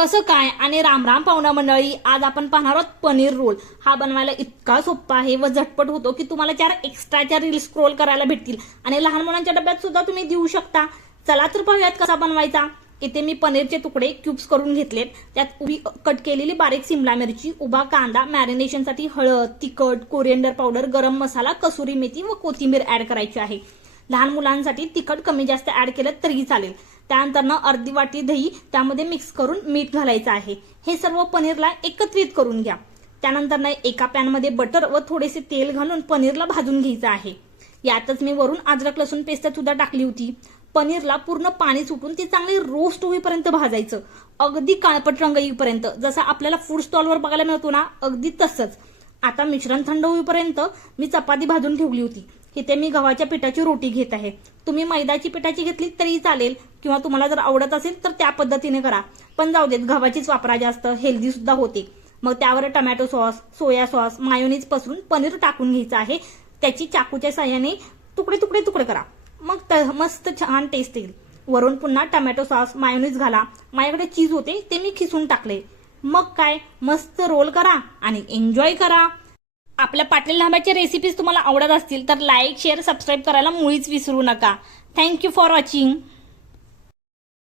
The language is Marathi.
कसं काय? आणि रामराम पाहुणा मंडळी आज आपण पाहणार आहोत पनीर रोल. हा बनवायला इतका सोपा आहे व झटपट होतो की तुम्हाला चार एक्स्ट्राच्या रील स्क्रोल करायला भेटतील. आणि लहान मुलांच्या डब्यात सुद्धा तुम्ही देऊ शकता. चला तर पाहूयात कसा बनवायचा. इथे मी पनीरचे तुकडे क्यूब्स करून घेतलेत. त्यात उभी कट केलेली बारीक सिमला मिरची उभा कांदा मॅरिनेशनसाठी हळद तिखट कोरिएंडर पावडर गरम मसाला कसुरी मेथी व कोथिंबीर ऍड करायची आहे. लहान मुलांसाठी तिखट कमी जास्त ऍड केलं तरीही चालेल. त्यानंतर ना अर्धी वाटी दही त्यामध्ये मिक्स करून मीठ घालायचं आहे. हे सर्व पनीरला एकत्रित करून घ्या. त्यानंतर ना एका पॅनमध्ये बटर व थोडेसे तेल घालून पनीरला भाजून घ्यायचं आहे. यातच मी वरून अद्रक लसूण पेस्ट सुद्धा टाकली होती. पनीरला पूर्ण पाणी सुटून ती चांगली रोस्ट होईपर्यंत भाजायचं. अगदी काळपट रंग येईपर्यंत. जसं आपल्याला फूड स्टॉलवर बघायला मिळतो ना अगदी तसंच. आता मिश्रण थंड होईपर्यंत मी चपाती भाजून ठेवली होती. इथे मी गव्हाच्या पिठाची रोटी घेत आहे. तुम्ही मैदाची पिठाची घेतली तरी चालेल किंवा तुम्हाला जर आवडत असेल तर त्या पद्धतीने करा. पण जाऊ देत गव्हाचीच वापरा जास्त हेल्दी सुद्धा होते. मग त्यावर tomato sauce soya sauce mayonnaise पसरून पनीर टाकून घ्यायचं आहे. त्याची चाकूच्या साह्याने तुकडे तुकडे तुकडे करा. मग त- मस्त छान टेस्ट येईल. वरून पुन्हा टमॅटो सॉस मायोनीज घाला. माझ्याकडे चीज होते ते मी खिसून टाकले. मग काय? मस्त रोल करा आणि एन्जॉय करा. आपल्या पाटील ढाब्याच्या रेसिपीज तुम्हाला आवडत असतील तर लाईक शेअर सबस्क्राईब करायला मुळीच विसरू नका. Thank you for watching